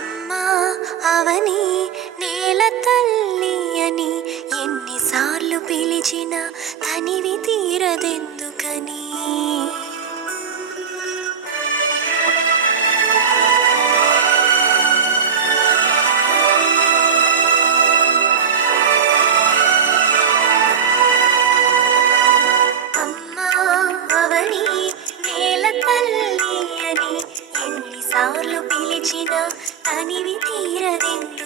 అమ్మ అవని నేల తల్లి అని ఎన్నిసార్లు పిలిచిన తనివి తీరదెందుకని? తల్లి పిలిచిన తనివి తీరదెంత